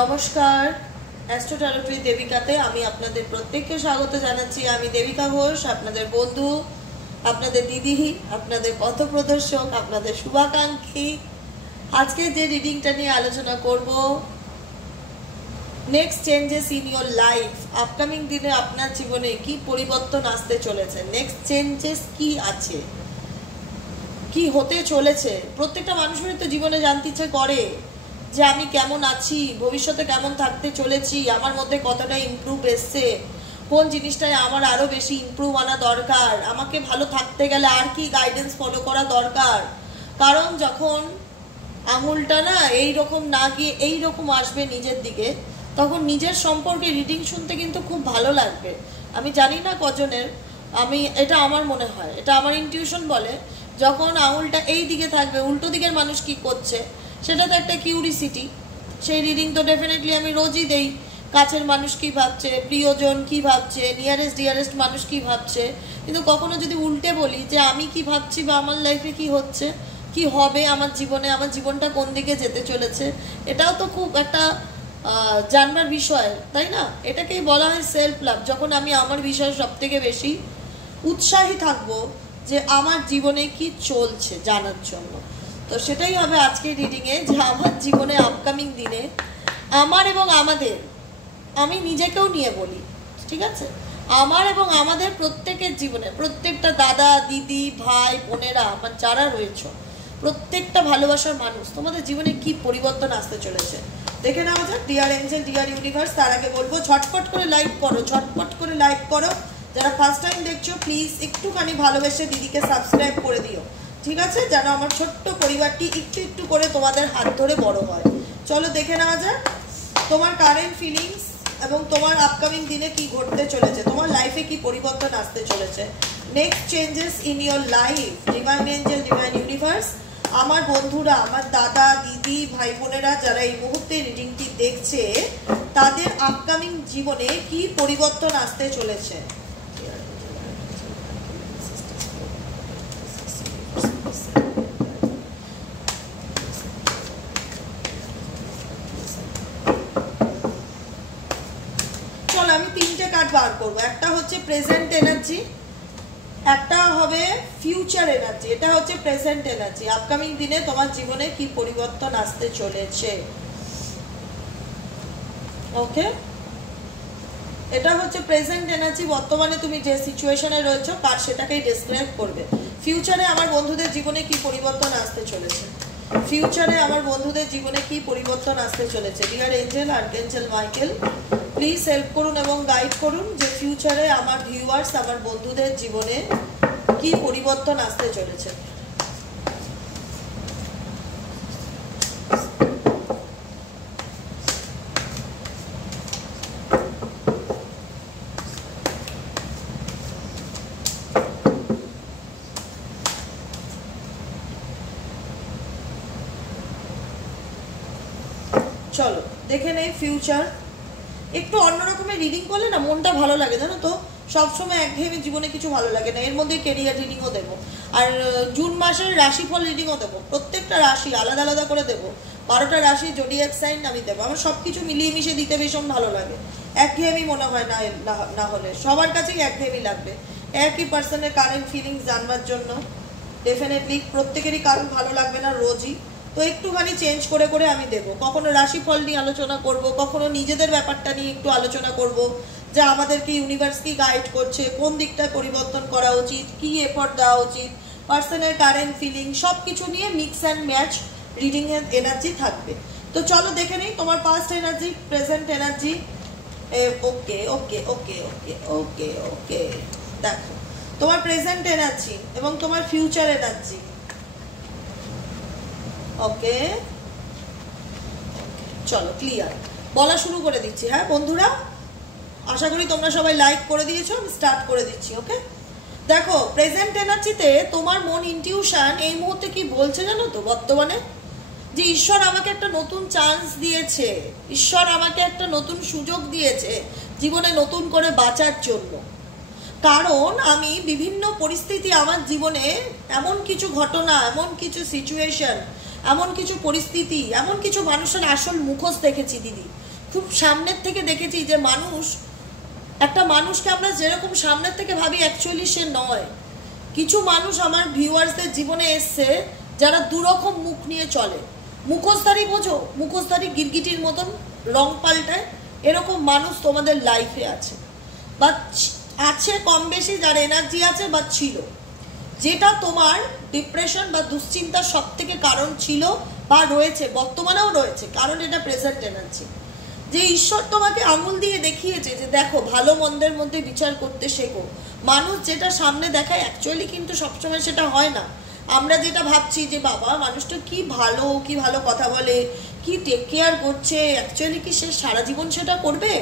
নমস্কার, astro tarot দেবিকাতে আমি আপনাদের প্রত্যেককে স্বাগত জানাচ্ছি। আমি দেবিকা ঘোষ, আপনাদের বন্ধু, আপনাদের দিদি, আপনাদের পথপ্রদর্শক, আপনাদের শুভাকাঙ্ক্ষী। আজকে যে রিডিংটা নিয়ে আলোচনা করব, next changes in your life. Upcoming দিনে আপনার জীবনে কি পরিবর্তন আসতে চলেছে, নেক্সট চেঞ্জেস কি আছে, কি হতে চলেছে। প্রত্যেকটা মানুষেরই তো জীবনে জানতে ইচ্ছে করে যে আমি কেমন আছি, ভবিষ্যতে কেমন থাকতে চলেছি, আমার মধ্যে কতটা ইমপ্রুভ এসছে, কোন জিনিসটায় আমার আরও বেশি ইমপ্রুভ আনা দরকার, আমাকে ভালো থাকতে গেলে আর কি গাইডেন্স ফলো করা দরকার। কারণ যখন আঙুলটা না এইরকম না গিয়ে এইরকম আসবে নিজের দিকে, তখন নিজের সম্পর্কে রিডিং শুনতে কিন্তু খুব ভালো লাগবে। আমি জানি না কজনের, এটা আমার মনে হয়, এটা আমার ইনটিউশন বলে, যখন আঙুলটা এই দিকে থাকবে, উল্টো দিকের মানুষ কি করছে সেটা তো একটা কিউরিসিটি। সেই রিডিং তো ডেফিনেটলি আমি রোজই দেই। কাছের মানুষ কি ভাবছে, প্রিয়জন কি ভাবছে, ডিয়ারেস্ট মানুষ কি ভাবছে। কিন্তু কখনো যদি উল্টে বলি যে আমি কি ভাবছি বা আমার লাইফে কি হচ্ছে, কি হবে আমার জীবনে, আমার জীবনটা কোন দিকে যেতে চলেছে, এটাও তো খুব একটা জানবার বিষয়, তাই না? এটাকেই বলা হয় সেলফ লাভ। যখন আমি আমার বিষয়ে সব থেকে বেশি উৎসাহী থাকবো যে আমার জীবনে কি চলছে জানার জন্য, তো সেটাই হবে আজকের রিডিংয়ে, যে আমার জীবনে আপকামিং দিনে আমার এবং আমাদের, আমি নিজেকেও নিয়ে বলি, ঠিক আছে, আমার এবং আমাদের প্রত্যেকের জীবনে, প্রত্যেকটা দাদা দিদি ভাই বোনেরা আমার যারা রয়েছে, প্রত্যেকটা ভালোবাসার মানুষ, তোমাদের জীবনে কি পরিবর্তন আসতে চলেছে দেখে নেওয়া যাক। ডিয়ার এঞ্জেল, ডিয়ার ইউনিভার্স, তার আগে বলবো ঝটপট করে লাইক করো, ঝটপট করে লাইক করো। যারা ফার্স্ট টাইম দেখছো প্লিজ একটুখানি ভালোবেসে দিদিকে সাবস্ক্রাইব করে দিও, ঠিক আছে, যেন আমার ছোট্ট পরিবারটি একটু একটু করে তোমাদের হাত ধরে বড় হয়। চলো দেখে নেওয়া যাক তোমার কারেন্ট ফিলিংস এবং তোমার আপকামিং দিনে কি ঘটতে চলেছে, তোমার লাইফে কি পরিবর্তন আসতে চলেছে। Next changes in your life. Divine Angel, divine universe, আমার বন্ধুরা, আমার দাদা দিদি ভাই বোনেরা যারা এই মুহূর্তে রিডিংটি দেখছে, তাদের আপকামিং জীবনে কি পরিবর্তন আসতে চলেছে। আমি তিনটে কার্ড বার করবো, একটা হচ্ছে প্রেজেন্ট এনার্জি, একটা হবে ফিউচার এনার্জি। এটা হচ্ছে প্রেজেন্ট এনার্জি, আপকামিং দিনে তোমার জীবনে কি পরিবর্তন আসতে চলেছে। ওকে, এটা হচ্ছে প্রেজেন্ট এনার্জি, বর্তমানে তুমি যে সিচুয়েশনে রয়েছো কার সেটাকেই ডেসক্রাইব করবে। ফিউচারে আমার বন্ধুদের জীবনে কি পরিবর্তন আসতে চলেছে, ফিউচারে আমার বন্ধুদের জীবনে কি পরিবর্তন আসতে চলেছে। Dear angel, archangel Michael, please help করুন এবং গাইড করুন যে ফিউচারে আমার ভিউয়ার্স, আমার বন্ধুদের জীবনে কি পরিবর্তন আসতে চলেছে। চলো দেখে নেই ফিউচার। একটু অন্যরকমের রিডিং করলে না মনটা ভালো লাগে, জানো তো। সবসময় একঘেয়েমি জীবনে কিছু ভালো লাগে না। এর মধ্যে কেরিয়ার রিডিংও দেবো, আর জুন মাসের রাশিফল রিডিংও দেবো। প্রত্যেকটা রাশি আলাদা আলাদা করে দেবো, 12টা রাশি জোডিয়াক সাইন আমি দেবো। আমার সব কিছু মিলিয়ে মিশিয়ে দিতে ভীষণ ভালো লাগে। একঘেয়েমি মনে হয় না হলে সবার কাছেই একঘেয়েমি লাগবে। একই পার্সনের কারেন্ট ফিলিংস জানবার জন্য ডেফিনেটলি প্রত্যেকেরই কারণ ভালো লাগবে না রোজই, তো একটুখানি চেঞ্জ করে করে আমি দেবো। কখনো রাশিফল নিয়ে আলোচনা করব, কখনো নিজেদের ব্যাপারটা নিয়ে একটু আলোচনা করব, যে আমাদেরকে ইউনিভার্স কি গাইড করছে, কোন দিকটা পরিবর্তন করা উচিত, কি এফর্ট দেওয়া উচিত, পার্সনের কারেন্ট ফিলিং, সব কিছু নিয়ে মিক্স অ্যান্ড ম্যাচ রিডিং এর এনার্জি থাকবে। তো চলো দেখে নিই তোমার পাস্ট এনার্জি, প্রেজেন্ট এনার্জি। ওকে ওকে ওকে ওকে ওকে ওকে, দেখো তোমার প্রেজেন্ট এনার্জি এবং তোমার ফিউচার এনার্জি। ওকে, চলো ক্লিয়ার, বলা শুরু করে দিচ্ছি। হ্যাঁ বন্ধুরা, আশা করি তোমরা সবাই লাইক করে দিয়েছো, আমি স্টার্ট করে দিচ্ছি। ওকে, দেখো প্রেজেন্ট এনার্জিতে তোমার মন ইনটিউশন এই মুহূর্তে কি বলছে জানো তো, বর্তমানে যে ঈশ্বর আমাকে একটা নতুন চান্স দিয়েছে, ঈশ্বর আমাকে একটা নতুন সুযোগ দিয়েছে জীবনে নতুন করে বাঁচার জন্য। কারণ আমি বিভিন্ন পরিস্থিতি আমার জীবনে, এমন কিছু ঘটনা, এমন কিছু সিচুয়েশন, এমন কিছু পরিস্থিতি, এমন কিছু মানুষের আসল মুখোশ দেখেছি দিদি, খুব সামনের থেকে দেখেছি যে মানুষ, একটা মানুষকে আমরা যেরকম সামনের থেকে ভাবি অ্যাকচুয়ালি সে নয়। কিছু মানুষ আমার ভিউয়ার্সদের জীবনে এসছে যারা দুরকম মুখ নিয়ে চলে। মুখোশধারী, বোঝো, মুখোশধারী গিরগিটির মতন রং পাল্টায়, এরকম মানুষ তোমাদের লাইফে আছে বা আছে কম বেশি, যার এনার্জি আছে বা ছিল, যেটা তোমার ডিপ্রেশন বা দুশ্চিন্তার সব থেকে কারণ ছিল বা রয়েছে, বর্তমানেও রয়েছে, কারণ এটা প্রেজেন্ট এনার্জি। যে ঈশ্বর তোমাকে আঙুল দিয়ে দেখিয়েছে যে দেখো, ভালো মন্দের মধ্যে বিচার করতে শেখো। মানুষ যেটা সামনে দেখায় অ্যাকচুয়ালি কিন্তু সবসময় সেটা হয় না। আমরা যেটা ভাবছি যে বাবা মানুষটা কি ভালো কথা বলে, কি টেক কেয়ার করছে, অ্যাকচুয়ালি কি সে সারা জীবন সেটা করবে?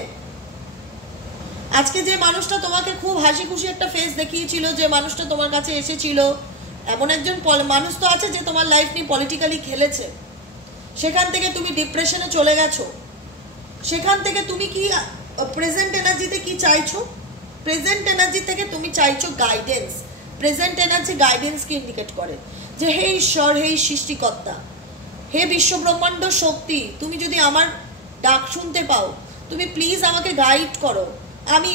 আজকে যে মানুষটা তোমাকে খুব হাসি খুশি একটা ফেস দেখিয়েছিল, যে মানুষটা তোমার কাছে এসেছিল, এমন একজন মানুষ তো আছে যে তোমার লাইফ নিয়ে পলিটিক্যালি খেলেছে, সেখান থেকে তুমি ডিপ্রেশনে চলে গেছো। সেখান থেকে তুমি কি প্রেজেন্ট এনার্জিতে কি চাইছো? প্রেজেন্ট এনার্জি থেকে তুমি চাইছো গাইডেন্স। প্রেজেন্ট এনার্জি গাইডেন্সকে ইন্ডিকেট করে যে হে ঈশ্বর, হে সৃষ্টিকর্তা, হে বিশ্বব্রহ্মাণ্ড শক্তি, তুমি যদি আমার ডাক শুনতে পাও, তুমি প্লিজ আমাকে গাইড করো। আমি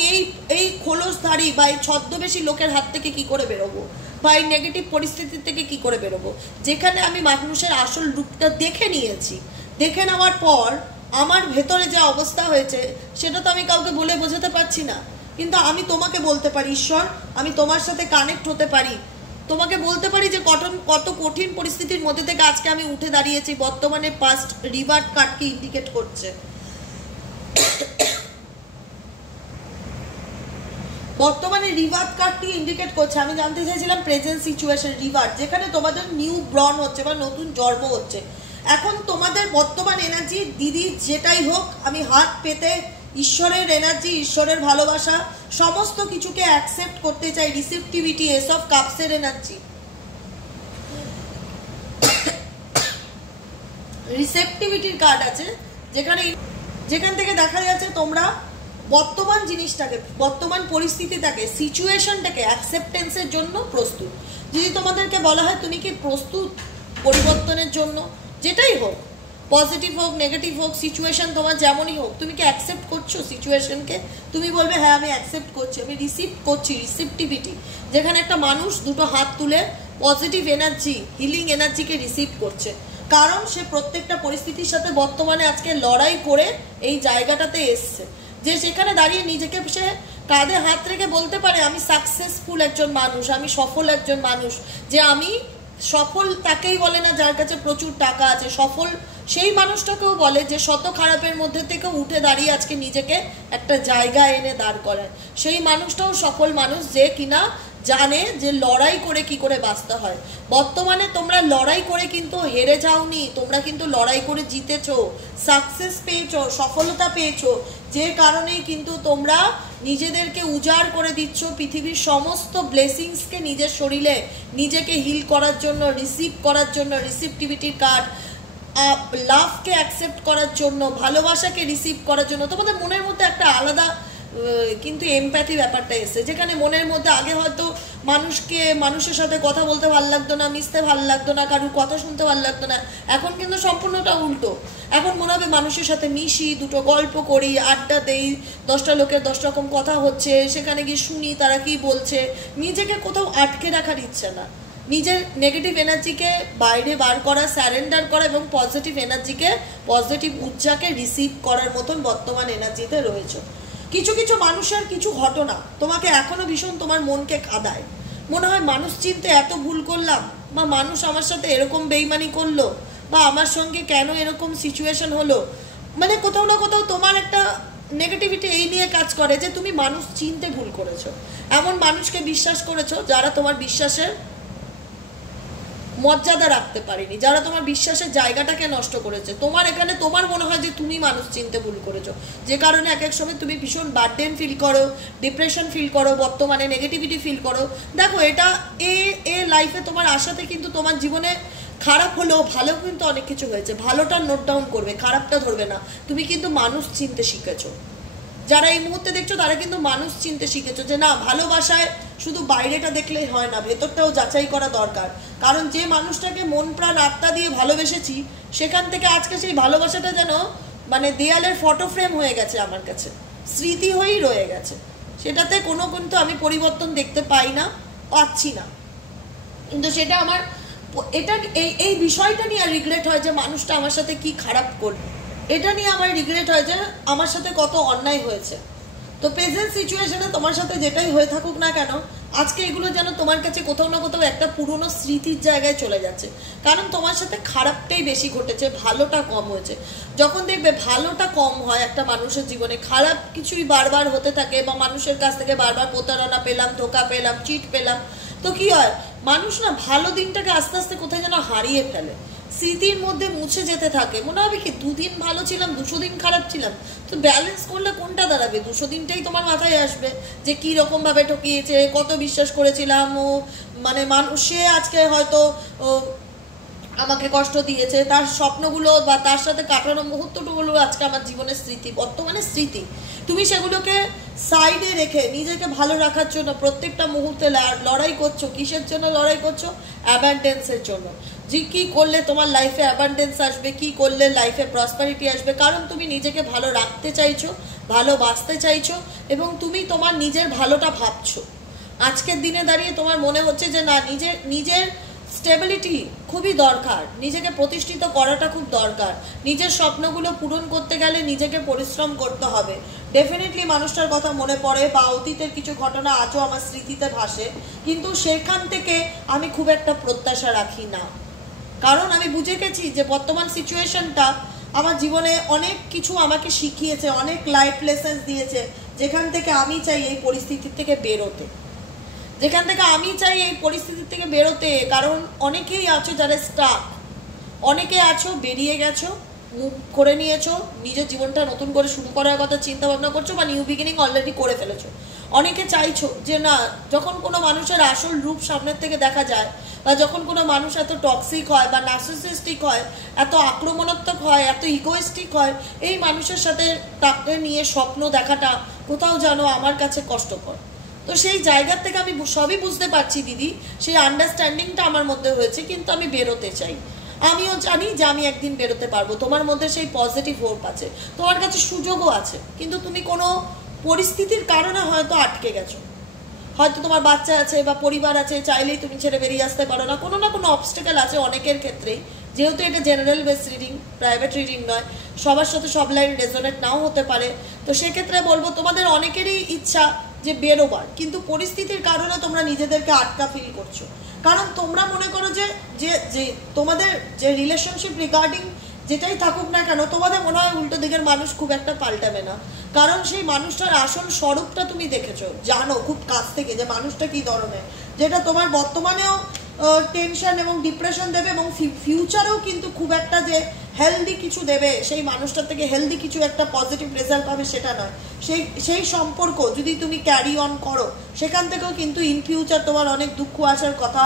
এই খোলসধারী বা এই ছদ্মবেশী লোকের হাত থেকে কি করে বেরোবো, বা এই নেগেটিভ পরিস্থিতি থেকে কি করে বেরোবো, যেখানে আমি মানুষের আসল রূপটা দেখে নিয়েছি। দেখে নেওয়ার পর আমার ভেতরে যে অবস্থা হয়েছে সেটা তো আমি কাউকে বলে বোঝাতে পারছি না, কিন্তু আমি তোমাকে বলতে পারি ঈশ্বর, আমি তোমার সাথে কানেক্ট হতে পারি, তোমাকে বলতে পারি যে কত কঠিন পরিস্থিতির মধ্যে থেকে আজকে আমি উঠে দাঁড়িয়েছি। বর্তমানে পাস্ট রিভার্ট কার্ডকে ইন্ডিকেট করছে। বর্তমানে রিভার্ট কার্ডটি ইন্ডিকেট করছে। আমি জানতে চাইছিলাম প্রেজেন্ট সিচুয়েশন রিভার্ট, যেখানে তোমাদের নিউ ব্রন হচ্ছে বা নতুন জন্ম হচ্ছে। এখন তোমাদের বর্তমান এনার্জি দিদি যেটাই হোক, আমি হাত পেতে ঈশ্বরের এনার্জি, ঈশ্বরের ভালোবাসা সমস্ত কিছুকে অ্যাকসেপ্ট করতে চাই। Receptivity, S of কাপসের energy, রিসেপটিভিটির card আছে, যেখান থেকে দেখা যাচ্ছে তোমরা বর্তমান জিনিসটাকে, বর্তমান পরিস্থিতিটাকে, সিচুয়েশনটাকে অ্যাকসেপ্টেন্সের জন্য প্রস্তুত। যদি তোমাদেরকে বলা হয় তুমি কি প্রস্তুত পরিবর্তনের জন্য, যেটাই হোক, পজিটিভ হোক নেগেটিভ হোক, সিচুয়েশন তোমার যেমনই হোক, তুমি কি অ্যাকসেপ্ট করছো সিচুয়েশনকে? তুমি বলবে হ্যাঁ আমি অ্যাকসেপ্ট করছি, আমি রিসিভ করছি। রিসিপটিভিটি, যেখানে একটা মানুষ দুটো হাত তুলে পজিটিভ এনার্জি, হিলিং এনার্জিকে রিসিভ করছে, কারণ সে প্রত্যেকটা পরিস্থিতির সাথে বর্তমানে আজকে লড়াই করে এই জায়গাটাতে এসছে, যে সেখানে দাঁড়িয়ে নিজেকে সে কাঁধে হাত রেখে বলতে পারে আমি সাকসেসফুল একজন মানুষ, আমি সফল একজন মানুষ। যে আমি সফল তাকেই বলে না যার কাছে প্রচুর টাকা আছে, সফল সেই মানুষটাকেও বলে যে শত খারাপের মধ্যে থেকে উঠে দাঁড়িয়ে আজকে নিজেকে একটা জায়গায় এনে দাঁড় করায়। সেই মানুষটাও সফল মানুষ, যে কিনা জানে যে লড়াই করে কি করে বাঁচতে হয়। বর্তমানে তোমরা লড়াই করে কিন্তু হেরে যাওনি, তোমরা কিন্তু লড়াই করে জিতেছো, সাকসেস পেয়েছো, সফলতা পেয়েছো, যে কারণেই কিন্তু তোমরা নিজেদেরকে উজাড় করে দিচ্ছ পৃথিবীর সমস্ত ব্লেসিংসকে নিজের শরীরে, নিজেকে হিল করার জন্য, রিসিভ করার জন্য। রিসিপটিভিটির কার্ড, লাভকে অ্যাকসেপ্ট করার জন্য, ভালোবাসাকে রিসিভ করার জন্য তোমাদের মনের মধ্যে একটা আলাদা কিন্তু এমপ্যাথি ব্যাপারটা এসে, যেখানে মনের মধ্যে আগে হয়তো মানুষের সাথে কথা বলতে ভালো লাগতো না, মিশতে ভালো লাগতো না, কারোর কথা শুনতে ভালো লাগতো না। এখন কিন্তু সম্পূর্ণটা উল্টো। এখন মনে হবে মানুষের সাথে মিশি, দুটো গল্প করি, আড্ডা দেই, 10টা লোকের 10 রকম কথা হচ্ছে, সেখানে গিয়ে শুনি তারা কি বলছে। নিজেকে কোথাও আটকে রাখার ইচ্ছে না, নিজের নেগেটিভ এনার্জিকে বাইরে বার করা, স্যারেন্ডার করা এবং পজিটিভ এনার্জিকে, পজিটিভ ঊর্জাকে রিসিভ করার মতন বর্তমান এনার্জিতে রয়েছে। কিছু কিছু মানুষের কিছু ঘটনা তোমাকে এখনো ভীষণ তোমার মনকে কাঁদায়। মনে হয় মানুষ চিনতে এত ভুল করলাম, বা মানুষ আমার সাথে এরকম বেইমানি করলো, বা আমার সঙ্গে কেন এরকম সিচুয়েশন হলো। মানে কোথাও না কোথাও তোমার একটা নেগেটিভিটি এই নিয়ে কাজ করে যে তুমি মানুষ চিনতে ভুল করেছো, এমন মানুষকে বিশ্বাস করেছো যারা তোমার বিশ্বাসের মর্যাদা রাখতে পারেনি, যারা তোমার বিশ্বাসের জায়গাটাকে নষ্ট করেছে। তোমার এখানে তোমার মনে হয় যে তুমি মানুষ চিনতে ভুল করেছো, যে কারণে এক এক সময় তুমি ভীষণ বার্ডেন ফিল করো, ডিপ্রেশন ফিল করো, বর্তমানে নেগেটিভিটি ফিল করো। দেখো এটা এ লাইফে তোমার আশাতে কিন্তু তোমার জীবনে খারাপ হলেও ভালো কিন্তু অনেক কিছু হয়েছে। ভালোটা নোট ডাউন করবে, খারাপটা ধরবে না। তুমি কিন্তু মানুষ চিনতে শিখেছো। যারা এই মুহূর্তে দেখছো তারা কিন্তু মানুষ চিনতে শিখেছো, যে না ভালোবাসায় শুধু বাইরেটা দেখলেই হয় না, ভেতরটাও যাচাই করা দরকার। কারণ যে মানুষটাকে মন প্রাণ আত্মা দিয়ে ভালোবেসেছি, সেখান থেকে আজকে সেই ভালোবাসাটা যেন মানে দেয়ালের ফটো ফ্রেম হয়ে গেছে আমার কাছে, স্মৃতি হয়েই রয়ে গেছে। সেটাতে কোনো কিন্তু আমি পরিবর্তন দেখতে পাই না, পাচ্ছি না। কিন্তু সেটা আমার এটা এই বিষয়টা নিয়ে রিগ্রেট হয় যে মানুষটা আমার সাথে কি খারাপ করল, এটা নিয়ে আমার রিগ্রেট হয় যে আমার সাথে কত অন্যায় হয়েছে। তো প্রেজেন্ট সিচুয়েশনে তোমার সাথে যেটাই হয়ে থাকুক না কেন, আজকে এগুলো যেন তোমার কাছে কোথাও না কোথাও একটা পুরনো স্মৃতির জায়গায় চলে যাচ্ছে। কারণ তোমার সাথে খারাপটাই বেশি ঘটেছে, ভালোটা কম হয়েছে। যখন দেখবে ভালোটা কম হয় একটা মানুষের জীবনে, খারাপ কিছুই বারবার হতে থাকে বা মানুষের কাছ থেকে বারবার প্রতারণা পেলাম, ধোকা পেলাম, চিট পেলাম, তো কি হয়, মানুষ না ভালো দিনটাকে আস্তে আস্তে কোথায় যেন হারিয়ে ফেলে, স্মৃতির মধ্যে মুছে যেতে থাকে। মনে হবে কি 2 দিন ভালো ছিলাম, 200 দিন খারাপ ছিলাম। তো ব্যালেন্স করলে কোনটা দাঁড়াবে? 200 দিনটাই তোমার মাথায় আসবে যে কি রকম ভাবে ঠকিয়েছে, কত বিশ্বাস করেছিলাম, ও মানে মানুষে আজকে হয়তো আমাকে কষ্ট দিয়েছে, তার স্বপ্নগুলো বা তার সাথে কাটানো মুহূর্তগুলো আজকে আমার জীবনের স্মৃতি, বর্তমানে স্মৃতি। তুমি সেগুলোকে সাইডে রেখে নিজেকে ভালো রাখার জন্য প্রত্যেকটা মুহূর্তে লড়াই করছো। কিসের জন্য লড়াই করছো? অ্যাবান্ডেন্সের জন্য। যে কি করলে তোমার লাইফে অ্যাবান্ডেন্স আসবে, কি করলে লাইফে প্রসপারিটি আসবে। কারণ তুমি নিজেকে ভালো রাখতে চাইছো, ভালোবাসতে চাইছো, এবং তুমি তোমার নিজের ভালোটা ভাবছো। আজকের দিনে দাঁড়িয়ে তোমার মনে হচ্ছে যে না, নিজের স্টেবিলিটি খুবই দরকার, নিজেকে প্রতিষ্ঠিত করাটা খুব দরকার। নিজের স্বপ্নগুলো পূরণ করতে গেলে নিজেকে পরিশ্রম করতে হবে। ডেফিনেটলি মানুষটার কথা মনে পড়ে বা অতীতের কিছু ঘটনা আজও আমার স্মৃতিতে ভাসে, কিন্তু সেখান থেকে আমি খুব একটা প্রত্যাশা রাখি না। কারণ আমি বুঝে গেছি যে বর্তমান সিচুয়েশনটা আমার জীবনে অনেক কিছু আমাকে শিখিয়েছে, অনেক লাইফ লেসেন্স দিয়েছে, যেখান থেকে আমি চাই এই পরিস্থিতি থেকে বেরোতে, যেখান থেকে আমি চাই এই পরিস্থিতি থেকে বেরোতে। কারণ অনেকেই আছো যারা স্টাক, অনেকে আছো বেরিয়ে গেছো, মুভ করে নিয়েছো, নিজের জীবনটা নতুন করে শুরু করার কথা চিন্তা ভাবনা করছো বা নিউ বিগিনিং অলরেডি করে ফেলেছো। অনেকে চাইছো যে না, যখন কোনো মানুষের আসল রূপ সামনের থেকে দেখা যায়, বা যখন কোনো মানুষ এত টক্সিক হয় বা নার্সিসিস্টিক হয়, এত আক্রমণাত্মক হয়, এত ইগোইস্টিক হয়, এই মানুষের সাথে তাকে নিয়ে স্বপ্ন দেখাটা কোথাও যেন আমার কাছে কষ্টকর। তো সেই জায়গার থেকে আমি সবই বুঝতে পারছি দিদি, সেই আন্ডারস্ট্যান্ডিংটা আমার মধ্যে হয়েছে, কিন্তু আমি বেরোতে চাই। আমিও জানি যে আমি একদিন বেরোতে পারবো। তোমার মধ্যে সেই পজিটিভ হোপ আছে, তোমার কাছে সুযোগও আছে, কিন্তু তুমি কোনো পরিস্থিতির কারণে হয়তো আটকে গেছো। হয়তো তোমার বাচ্চা আছে বা পরিবার আছে, চাইলেই তুমি ছেড়ে বেরিয়ে আসতে পারো না। কোনো না কোনো অবস্টেকেল আছে অনেকের ক্ষেত্রেই। যেহেতু এটা general base reading, private reading নয়, সবার সাথে সব লাইন রেজোনেট নাও হতে পারে। তো সেক্ষেত্রে বলবো তোমাদের অনেকেরই ইচ্ছা যে বেরোবার, কিন্তু পরিস্থিতির কারণে তোমরা নিজেদেরকে আটকা ফিল করছো। কারণ তোমরা মনে করো যে যে তোমাদের যে রিলেশনশিপ রিগার্ডিং যেটাই থাকুক না কেন, তোমাদের মনে হয় উল্টো দিকের মানুষ খুব একটা পাল্টাবে না। কারণ সেই মানুষটার আসল স্বরূপটা তুমি দেখেছো, জানো খুব কাছ থেকে যে মানুষটা কি ধরনের, যেটা তোমার বর্তমানেও টেনশন এবং ডিপ্রেশন দেবে, এবং ফিউচারেও কিন্তু খুব একটা যে হেলদি কিছু দেবে, সেই মানুষটার থেকে হেলদি কিছু একটা পজিটিভ রেজাল্ট পাবে সেটা নয়। সেই সম্পর্ক যদি তুমি ক্যারি অন করো, সেখান থেকেও কিন্তু ইন ফিউচার তোমার অনেক দুঃখ আসার কথা,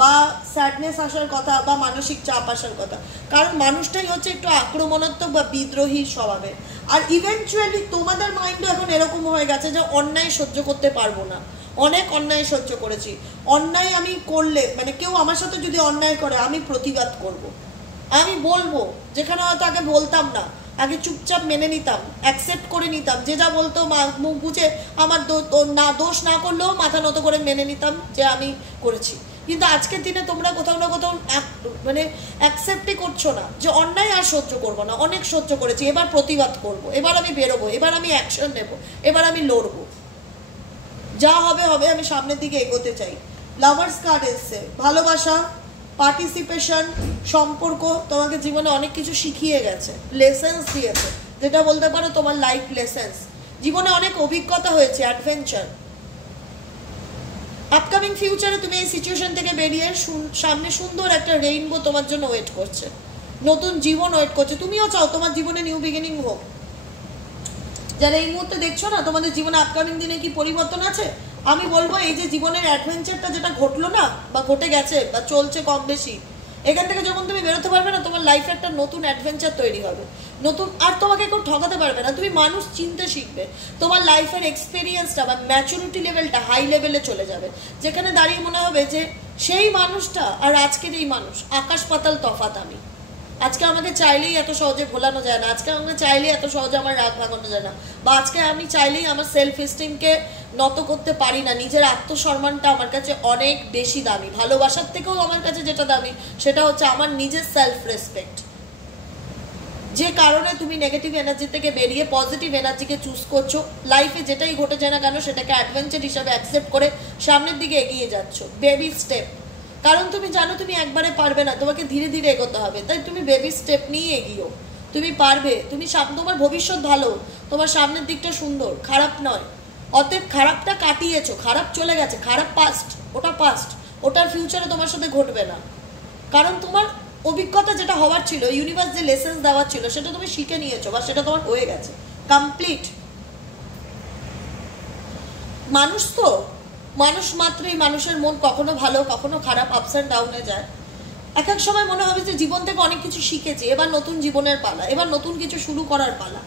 বা স্যাডনেস আসার কথা, বা মানসিক চাপ আসার কথা। কারণ মানুষটাই হচ্ছে একটু আক্রমণাত্মক বা বিদ্রোহী স্বভাবের। আর ইভেনচুয়ালি তোমাদের মাইন্ডও এখন এরকম হয়ে গেছে যে অন্যায় সহ্য করতে পারবো না। অনেক অন্যায় সহ্য করেছি, অন্যায় আমি করলে মানে কেউ আমার সাথে যদি অন্যায় করে আমি প্রতিবাদ করব, আমি বলবো। যেখানে হয়তো আগে বলতাম না, আগে চুপচাপ মেনে নিতাম, অ্যাকসেপ্ট করে নিতাম, যে যা বলতো মুখ বুঝে আমার দোষ না করলেও মাথা নত করে মেনে নিতাম যে আমি করেছি। কিন্তু আজকের দিনে তোমরা কোথাও না কোথাও মানে অ্যাকসেপ্টই করছো না যে অন্যায় আর সহ্য করবো না, অনেক সহ্য করেছি, এবার প্রতিবাদ করব, এবার আমি বেরোবো, এবার আমি অ্যাকশন নেব, এবার আমি লড়বো, যা হবে হবে, আমি সামনের দিকে এগোতে চাই। লাভার্স কার্ড এসছে, ভালোবাসা, পার্টিসিপেশন, সম্পর্ক তোমাকে জীবনে অনেক কিছু শিখিয়ে গেছে, লেসেন্স দিয়েছে, যেটা বলতে পারো তোমার লাইফ লেসেন্স। জীবনে অনেক অভিজ্ঞতা হয়েছে, অ্যাডভেঞ্চার। আপকামিং ফিউচারে তুমি এই সিচুয়েশন থেকে বেরিয়ে সামনে সুন্দর একটা রেইনবো তোমার জন্য ওয়েট করছে, নতুন জীবন ওয়েট করছে। তুমিও চাও তোমার জীবনে নিউ বিগিনিং হোক। যারা এই মুহূর্তে দেখছো না তোমাদের জীবনে আপকামিং দিনে কি পরিবর্তন আছে, আমি বলবো এই যে জীবনের অ্যাডভেঞ্চারটা যেটা ঘটলো না, বা ঘটে গেছে বা চলছে কম বেশি, এখান থেকে যখন তুমি বেরোতে পারবে না, তোমার লাইফে একটা নতুন অ্যাডভেঞ্চার তৈরি হবে, নতুন। আর তোমাকে কেউ ঠকাতে পারবে না, তুমি মানুষ চিনতে শিখবে, তোমার লাইফের এক্সপিরিয়েন্সটা বা ম্যাচুরিটি লেভেলটা হাই লেভেলে চলে যাবে, যেখানে দাঁড়িয়ে মনে হবে যে সেই মানুষটা আর আজকের এই মানুষ আকাশ পাতাল তফাৎ। আজকে আমাকে চাইলেই এত সহজে ভোলানো যায় না, আজকে আমাকে চাইলেই এত সহজে আমার রাগ ভাঙানো যায় না, বা আজকে আমি চাইলেই আমার সেলফ এস্টিমকে নত করতে পারি না। নিজের আত্মসম্মানটা আমার কাছে অনেক বেশি দামি, ভালোবাসার থেকেও আমার কাছে যেটা দামি সেটা হচ্ছে আমার নিজের সেলফ রেসপেক্ট। যে কারণে তুমি নেগেটিভ এনার্জি থেকে বেরিয়ে পজিটিভ এনার্জিকে চুজ করছো, লাইফে যেটাই ঘটেছে না কেন সেটাকে অ্যাডভেঞ্চার হিসাবে অ্যাকসেপ্ট করে সামনের দিকে এগিয়ে যাচ্ছ, বেবি স্টেপ। কারণ তুমি জানো তুমি একবারে পারবে না, তোমাকে ধীরে ধীরে এগোতে হবে, তাই তুমি বেবি স্টেপ নিয়ে এগিয়েও, তুমি পারবে, তুমি তোমার ভবিষ্যৎ ভালো, তোমার সামনের দিকটা সুন্দর, খারাপ নয়। অতএব খারাপটা কাটিয়েছো, খারাপ চলে গেছে, খারাপ পাস্ট, ওটা পাস্ট, ওটার ফিউচারে তোমার সাথে ঘটবে না। কারণ তোমার অভিজ্ঞতা যেটা হওয়ার ছিল, ইউনিভার্স যে লেসেন্স দেওয়ার ছিল সেটা তুমি শিখে নিয়েছো, বা সেটা তোমার হয়ে গেছে কমপ্লিট। মানুষ তো, মানুষ মাত্রই মানুষের মন কখনো ভালো কখনো খারাপ, আপস অ্যান্ড ডাউনে যায়। এক এক সময় মনে হবে যে জীবন থেকে অনেক কিছু শিখেছি, এবার নতুন জীবনের পালা, এবার নতুন কিছু শুরু করার পালা,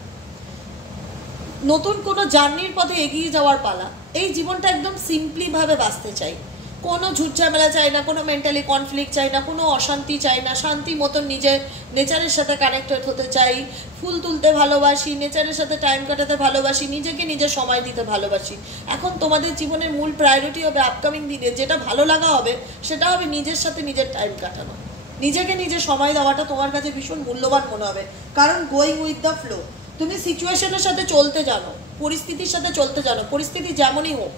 নতুন কোনো জার্নির পথে এগিয়ে যাওয়ার পালা। এই জীবনটা একদম সিম্পলি ভাবে বাঁচতে চাই, কোনো ঝুট ঝামেলা চাই না, কোনো মেন্টালি কনফ্লিক্ট চাই না, কোনো অশান্তি চাই না, শান্তি মতন নিজের নেচারের সাথে কানেক্টেড হতে চাই, ফুল তুলতে ভালোবাসি, নেচারের সাথে টাইম কাটাতে ভালোবাসি, নিজেকে নিজে সময় দিতে ভালোবাসি। এখন তোমাদের জীবনের মূল প্রায়োরিটি হবে আপকামিং দিনে যেটা ভালো লাগা হবে সেটা হবে নিজের সাথে নিজের টাইম কাটানো, নিজেকে নিজে সময় দেওয়াটা তোমার কাছে ভীষণ মূল্যবান মনে হবে। কারণ গোয়িং উইথ দ্য ফ্লো, তুমি সিচুয়েশনের সাথে চলতে জানো, পরিস্থিতির সাথে চলতে জানো, পরিস্থিতি যেমনই হোক,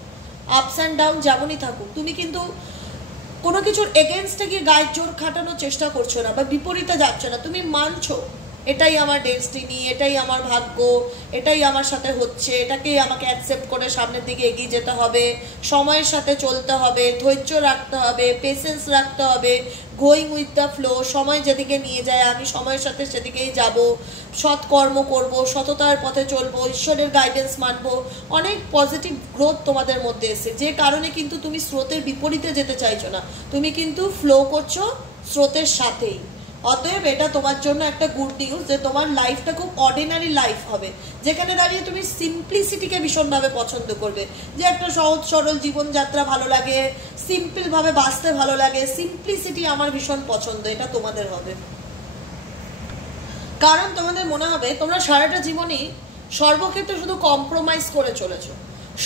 আপস অ্যান্ড ডাউন যেমনই থাকুক, তুমি কিন্তু কোনো কিছুর এগেনস্টে গিয়ে গায়ের জোর খাটানোর চেষ্টা করছো না, বা বিপরীতে যাচ্ছ না, তুমি মানছো এটাই আমার ডেস্টিনি, এটাই আমার ভাগ্য, এটাই আমার সাথে হচ্ছে, এটাকেই আমাকে অ্যাকসেপ্ট করে সামনের দিকে এগিয়ে যেতে হবে, সময়ের সাথে চলতে হবে, ধৈর্য রাখতে হবে, পেশেন্স রাখতে হবে, গোয়িং উইথ দ্য ফ্লো, সময় যেদিকে নিয়ে যায় আমি সময়ের সাথে সেদিকেই যাব, সৎকর্ম করব, সততার পথে চলবো, ঈশ্বরের গাইডেন্স মানবো। অনেক পজিটিভ গ্রোথ তোমাদের মধ্যে এসে, যে কারণে কিন্তু তুমি স্রোতের বিপরীতে যেতে চাইছো না, তুমি কিন্তু ফ্লো করছো স্রোতের সাথেই। অতএব এটা তোমার জন্য একটা গুড নিউজ যে তোমার লাইফটা খুব অর্ডিনারি লাইফ হবে, যেখানে দাঁড়িয়ে তুমি সিম্পলিসিটিকে ভীষণভাবে পছন্দ করবে, যে একটা সহজ সরল জীবনযাত্রা ভালো লাগে, সিম্পলভাবে বাঁচতে ভালো লাগে, সিম্পলিসিটি আমার ভীষণ পছন্দ, এটা তোমাদের হবে। কারণ তোমাদের মনে হবে তোমরা সারাটা জীবনই সর্বক্ষেত্রে শুধু কম্প্রোমাইজ করে চলেছো,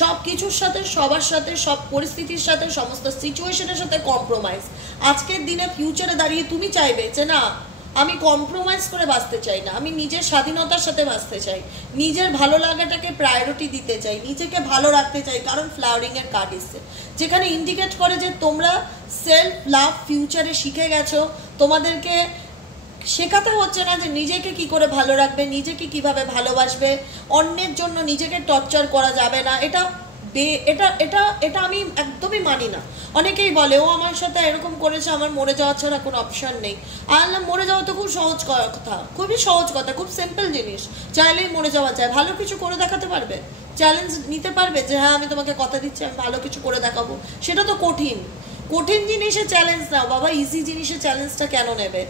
সব কিছুর সাথে, সবার সাথে, সব পরিস্থিতির সাথে, সমস্ত সিচুয়েশনের সাথে কম্প্রোমাইজ। আজকের দিনে ফিউচারে দাঁড়িয়ে তুমি চাইবে যে না, আমি কম্প্রোমাইজ করে বাঁচতে চাই না, আমি নিজের স্বাধীনতার সাথে বাঁচতে চাই, নিজের ভালো লাগাটাকে প্রায়োরিটি দিতে চাই, নিজেকে ভালো রাখতে চাই। কারণ ফ্লাওয়ারিং এর কার্ড এসছে, যেখানে ইন্ডিকেট করে যে তোমরা সেলফ লাভ ফিউচারে শিখে গেছো, তোমাদেরকে শেখাতে হচ্ছে না যে নিজেকে কি করে ভালো রাখবে, নিজেকে কিভাবে ভালোবাসবে, অন্যের জন্য নিজেকে টর্চার করা যাবে না। এটা এটা এটা এটা আমি একদমই মানি না। অনেকেই বলে ও আমার সাথে এরকম করেছে, আমার মরে যাওয়া ছাড়া কোনো অপশন নেই। আল্লাহ, মরে যাওয়া তো খুব সহজ কথা, খুবই সহজ কথা, খুব সিম্পল জিনিস, চাইলেই মরে যাওয়া যায়। ভালো কিছু করে দেখাতে পারবে, চ্যালেঞ্জ নিতে পারবে যে হ্যাঁ আমি তোমাকে কথা দিচ্ছি আমি ভালো কিছু করে দেখাবো, সেটা তো কঠিন। কঠিন জিনিসে চ্যালেঞ্জ নাও বাবা, ইজি জিনিসে চ্যালেঞ্জটা কেন নেবে?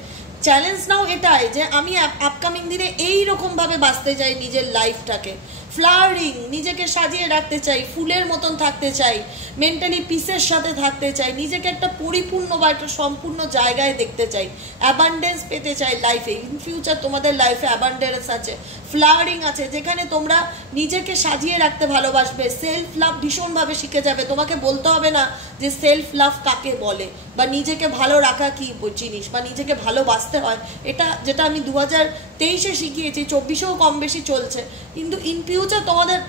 চ্যালেঞ্জ নাও এটাই যে আমি আপকামিং দিনে এইরকমভাবে বাঁচতে চাই নিজের লাইফটাকে, ফ্লাওয়ারিং, নিজেকে সাজিয়ে রাখতে চাই, ফুলের মতন থাকতে চাই, মেন্টালি পিসের সাথে থাকতে চাই, নিজেকে একটা পরিপূর্ণ বা একটা সম্পূর্ণ জায়গায় দেখতে চাই, অ্যাবান্ডেন্স পেতে চাই লাইফে। ইন ফিউচার তোমাদের লাইফে অ্যাবান্ডেন্স আছে, ফ্লাওয়ারিং আছে, যেখানে তোমরা নিজেকে সাজিয়ে রাখতে ভালোবাসবে, সেলফ লাভ ভীষণভাবে শিখে যাবে। তোমাকে বলতে হবে না যে সেলফ লাভ কাকে বলে, বা নিজেকে ভালো রাখা কি জিনিস, বা নিজেকে ভালোবাসতে হয়। এটা যেটা আমি 2023-এ শিখিয়েছি, 24-এও কম বেশি চলছে। কিন্তু ইন ফিউচার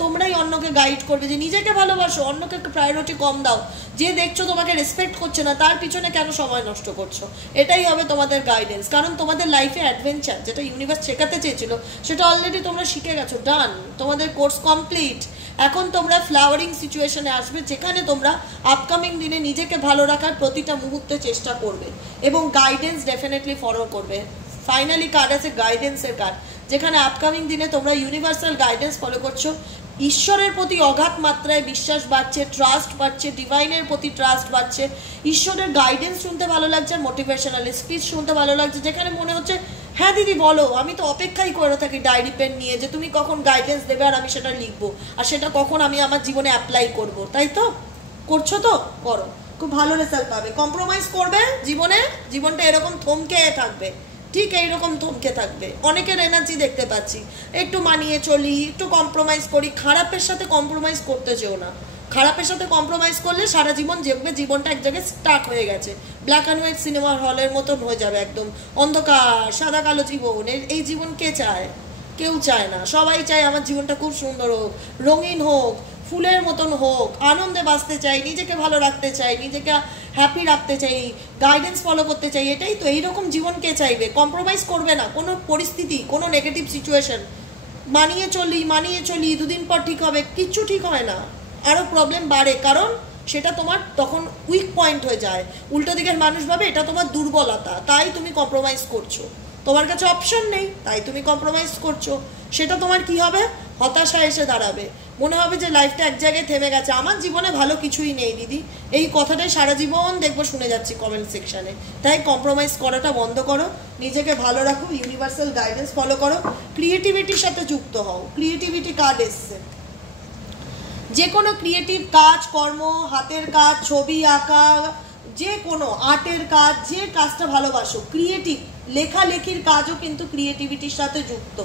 তোমরাই অন্যকে গাইড করবে যে নিজেকে ভালোবাসো, অন্যকে একটু প্রায়োরিটি কম দাও, যে দেখছো তোমাকে রেসপেক্ট করছে না তার পিছনে কেন সময় নষ্ট করছো। এটাই হবে তোমাদের গাইডেন্স। কারণ তোমাদের লাইফে অ্যাডভেঞ্চার যেটা ইউনিভার্স শেখাতে চেয়েছিল সেটা অলরেডি তোমরা শিখে গেছো, ডান, তোমাদের কোর্স কমপ্লিট। এখন তোমরা ফ্লাওয়ারিং সিচুয়েশনে আসবে, যেখানে তোমরা আপকামিং দিনে নিজেকে ভালো রাখার প্রতিটা মুহূর্তে চেষ্টা করবে এবং গাইডেন্স ডেফিনেটলি ফলো করবে। ফাইনালি কার্ড আছে গাইডেন্সের কার্ড, যেখানে আপকামিং দিনে তোমরা ইউনিভার্সাল গাইডেন্স ফলো করছো, ঈশ্বরের প্রতি অগাধ মাত্রায় বিশ্বাস বাড়ছে, ট্রাস্ট বাড়ছে, ডিভাইনের প্রতি ট্রাস্ট বাড়ছে, ঈশ্বরের গাইডেন্স শুনতে ভালো লাগছে, মোটিভেশনাল স্পিচ শুনতে ভালো লাগছে, যেখানে মনে হচ্ছে হ্যাঁ দিদি বলো, আমি তো অপেক্ষাই করে থাকি ডায়েরি পেন নিয়ে যে তুমি কখন গাইডেন্স দেবে আর আমি সেটা লিখবো, আর সেটা কখন আমি আমার জীবনে অ্যাপ্লাই করব। তাই তো করছো, তো করো, খুব ভালো রেজাল্ট পাবে। কম্প্রোমাইজ করবে জীবনে, জীবনটা এরকম থমকে থাকবে, ঠিক এইরকম থমকে থাকবে। অনেকের এনার্জি দেখতে পাচ্ছি, একটু মানিয়ে চলি, একটু কম্প্রোমাইজ করি। খারাপের সাথে কম্প্রোমাইজ করতে চেও না। খারাপের সাথে কম্প্রোমাইজ করলে সারা জীবন দেখবে জীবনটা এক জায়গায় স্টাক হয়ে গেছে, ব্ল্যাক অ্যান্ড হোয়াইট সিনেমা হলের মতন হয়ে যাবে, একদম অন্ধকার সাদা কালো জীবন। এই জীবন কে চায়? কেউ চায় না। সবাই চায় আমার জীবনটা খুব সুন্দর হোক, রঙিন হোক, ফুলের মতন হোক, আনন্দে বাঁচতে চাই, নিজেকে ভালো রাখতে চাই, নিজেকে হ্যাপি রাখতে চাই, গাইডেন্স ফলো করতে চাই। এটাই তো, এইরকম জীবন কে চাইবে? কম্প্রোমাইজ করবে না কোনো পরিস্থিতি, কোনো নেগেটিভ সিচুয়েশন। মানিয়ে চলি, দুদিন পর ঠিক হবে, কিচ্ছু ঠিক হয় না, আরও প্রবলেম বাড়ে। কারণ সেটা তোমার তখন উইক পয়েন্ট হয়ে যায়। উল্টো দিকের মানুষ ভাবে এটা তোমার দুর্বলতা, তাই তুমি কম্প্রোমাইজ করছো। তোমার কাছে অপশন নেই, তাই তুমি কম্প্রোমাইজ করছো। সেটা তোমার কি হবে? হতাশায় এসে দাঁড়াবে। মনে হবে যে লাইফটা এক জায়গায় থেমে গেছে, আমার জীবনে ভালো কিছুই নেই দিদি। এই কথাটাই সারা জীবন দেখবো শুনে যাচ্ছি কমেন্ট সেকশানে। তাই কম্প্রোমাইজ করাটা বন্ধ করো, নিজেকে ভালো রাখো, ইউনিভার্সাল গাইডেন্স ফলো করো, ক্রিয়েটিভিটির সাথে যুক্ত হও। ক্রিয়েটিভিটি কার্ড এসছে, যে কোনো ক্রিয়েটিভ কাজ কর্ম, হাতের কাজ, ছবি আঁকা, যে কোনো আর্টের কাজ, যে কাজটা ভালোবাসো, ক্রিয়েটিভ লেখালেখির কাজও কিন্তু ক্রিয়েটিভিটির সাথে যুক্ত,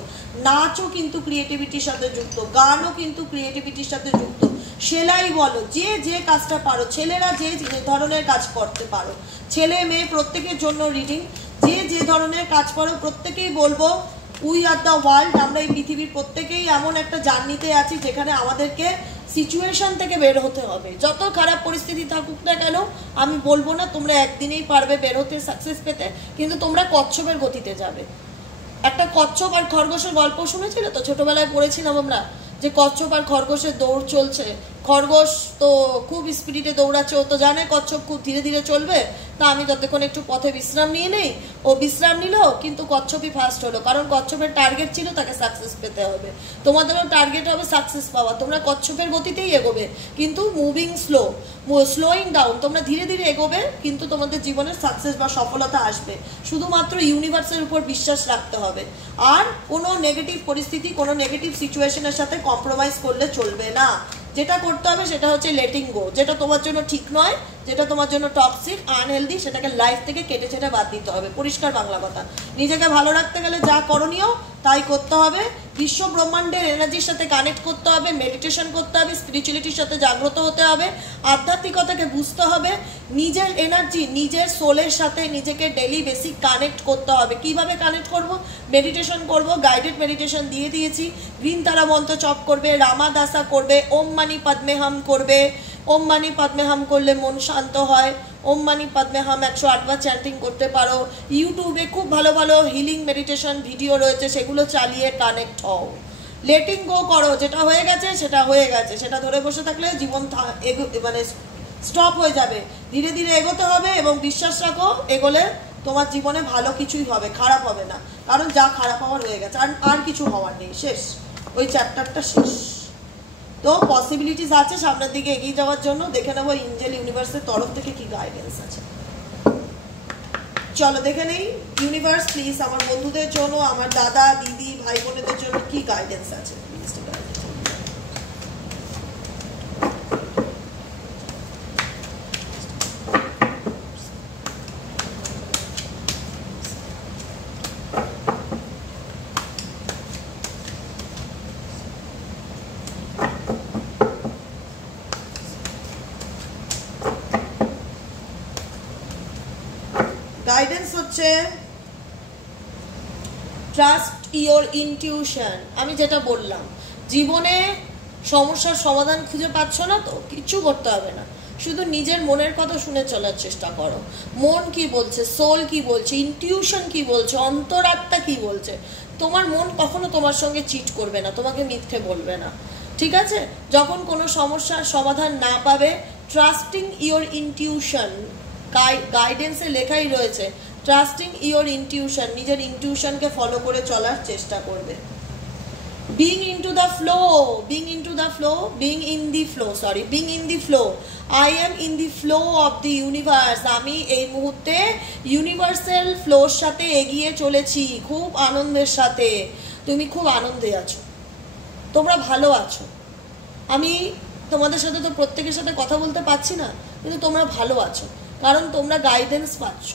নাচও কিন্তু ক্রিয়েটিভিটির সাথে যুক্ত, গানও কিন্তু ক্রিয়েটিভিটির সাথে যুক্ত, সেলাই বলো, যে যে কাজটা পারো, ছেলেরা যে ধরনের কাজ করতে পারো, ছেলে মেয়ে প্রত্যেকের জন্য রিডিং, যে যে ধরনের কাজ করো প্রত্যেকেই বলবো উই আর দ্য ওয়ার্ল্ড। আমরা এই পৃথিবীর প্রত্যেকেই এমন একটা জার্নিতে আছি যেখানে আমাদেরকে সিচুয়েশন থেকে বের হতে হবে। যত খারাপ পরিস্থিতি থাকুক না কেন, আমি বলবো না তোমরা একদিনেই পারবে বের হতে, সাকসেস পেতে, কিন্তু তোমরা কচ্ছপের গতিতে যাবে। একটা কচ্ছপ আর খরগোশের গল্প শুনেছিলে তো, ছোটবেলায় পড়েছিলাম আমরা, যে কচ্ছপ আর খরগোশের দৌড় চলছে। খরগোশ তো খুব স্পিডে দৌড়াচ্ছে, ও তো জানে কচ্ছপ খুব ধীরে ধীরে চলবে, তা আমি ততক্ষণ একটু পথে বিশ্রাম নিয়ে নেই। ও বিশ্রাম নিল, কিন্তু কচ্ছপই ফার্স্ট হলো, কারণ কচ্ছপের টার্গেট ছিল তাকে সাকসেস পেতে হবে। তোমাদেরও টার্গেট হবে সাকসেস পাওয়া। তোমরা কচ্ছপের গতিতেই এগোবে, কিন্তু মুভিং স্লোয়িং ডাউন। তোমরা ধীরে ধীরে এগোবে, কিন্তু তোমাদের জীবনের সাকসেস বা সফলতা আসবে। শুধুমাত্র ইউনিভার্সের উপর বিশ্বাস রাখতে হবে। আর কোনো নেগেটিভ পরিস্থিতি, কোনো নেগেটিভ সিচুয়েশনের সাথে কম্প্রোমাইজ করলে চলবে না। যেটা করতে হবে সেটা হচ্ছে লেটিং গো। যেটা তোমার জন্য ঠিক নয়, যেটা তোমার জন্য টক্সিক, আনহেলদি, সেটাকে লাইফ থেকে কেটে ছেটে বাদ দিতে হবে। পরিষ্কার বাংলা কথা। নিজেকে ভালো রাখতে গেলে যা করণীয় তাই করতে হবে। বিশ্ব ব্রহ্মাণ্ডের এনার্জির সাথে কানেক্ট করতে হবে, মেডিটেশন করতে হবে, স্পিরিচুয়ালিটির সাথে জাগ্রত হতে হবে, আধ্যাত্মিকতাকে বুঝতে হবে, নিজের এনার্জি, নিজের সোলের সাথে নিজেকে ডেইলি বেসিক কানেক্ট করতে হবে। কিভাবে কানেক্ট করব? মেডিটেশন করব, গাইডেড মেডিটেশন দিয়ে দিয়েছি। গ্রিন তারা মন্ত্র জপ করবে, রামা দাসা করবে, ওম মানি পদ্মে হাম করবে। ওম মানি পদ্মে হাম করলে মন শান্ত হয়। ওম মানি পদ্মে হাম 108 বার চ্যান্টিং করতে পারো। ইউটিউবে খুব ভালো ভালো হিলিং মেডিটেশন ভিডিও রয়েছে, সেগুলো চালিয়ে কানেক্ট হও। লেটিং গো করো, যেটা হয়ে গেছে সেটা হয়ে গেছে। সেটা ধরে বসে থাকলে জীবন মানে স্টপ হয়ে যাবে। ধীরে ধীরে এগোতে হবে এবং বিশ্বাস রাখো, এগোলে তোমার জীবনে ভালো কিছুই হবে, খারাপ হবে না। কারণ যা খারাপ হওয়ার হয়ে গেছে, আর কিছু হওয়ার নেই, শেষ। ওই চ্যাপ্টারটা শেষ। তো পসিবিলিটিস আছে সামনের দিকে এগিয়ে যাওয়ার জন্য। দেখে নেবো এঞ্জেল ইউনিভার্সের তরফ থেকে কি গাইডেন্স আছে। চলো দেখে নেই। ইউনিভার্স প্লিজ আমার বন্ধুদের জন্য, আমার দাদা দিদি ভাই বোনেদের জন্য কি গাইডেন্স আছে। গাইডেন্স হচ্ছে ট্রাস্ট ইওর ইনটিউশন। আমি যেটা বললাম, জীবনে সমস্যার সমাধান খুঁজে পাচ্ছ না তো কিচ্ছু করতে হবে না, শুধু নিজের মনের কথা শুনে চলার চেষ্টা করো। মন কি বলছে, সোল কি বলছে, ইনটিউশন কি বলছে, অন্তরাত্মা কি বলছে। তোমার মন কখনো তোমার সঙ্গে চিট করবে না, তোমাকে মিথ্যে বলবে না, ঠিক আছে? যখন কোনো সমস্যার সমাধান না পাবে, ট্রাস্টিং ইওর ইনটিউশন, গাইডেন্সে লেখাই রয়েছে ট্রাস্টিং ইওর ইনটিউশন, নিজের ইনটিউশনকে ফলো করে চলার চেষ্টা করবে। being into the flow, being in the flow, I am in the flow of the universe. আমি এই মুহূর্তে ইউনিভার্সাল ফ্লোর সাথে এগিয়ে চলেছি, খুব আনন্দের সাথে। তুমি খুব আনন্দে আছো, তোমরা ভালো আছো। আমি তোমাদের সাথে তো প্রত্যেকের সাথে কথা বলতে পারছি না, কিন্তু তোমরা ভালো আছো, কারণ তোমরা গাইডেন্স পাচ্ছ।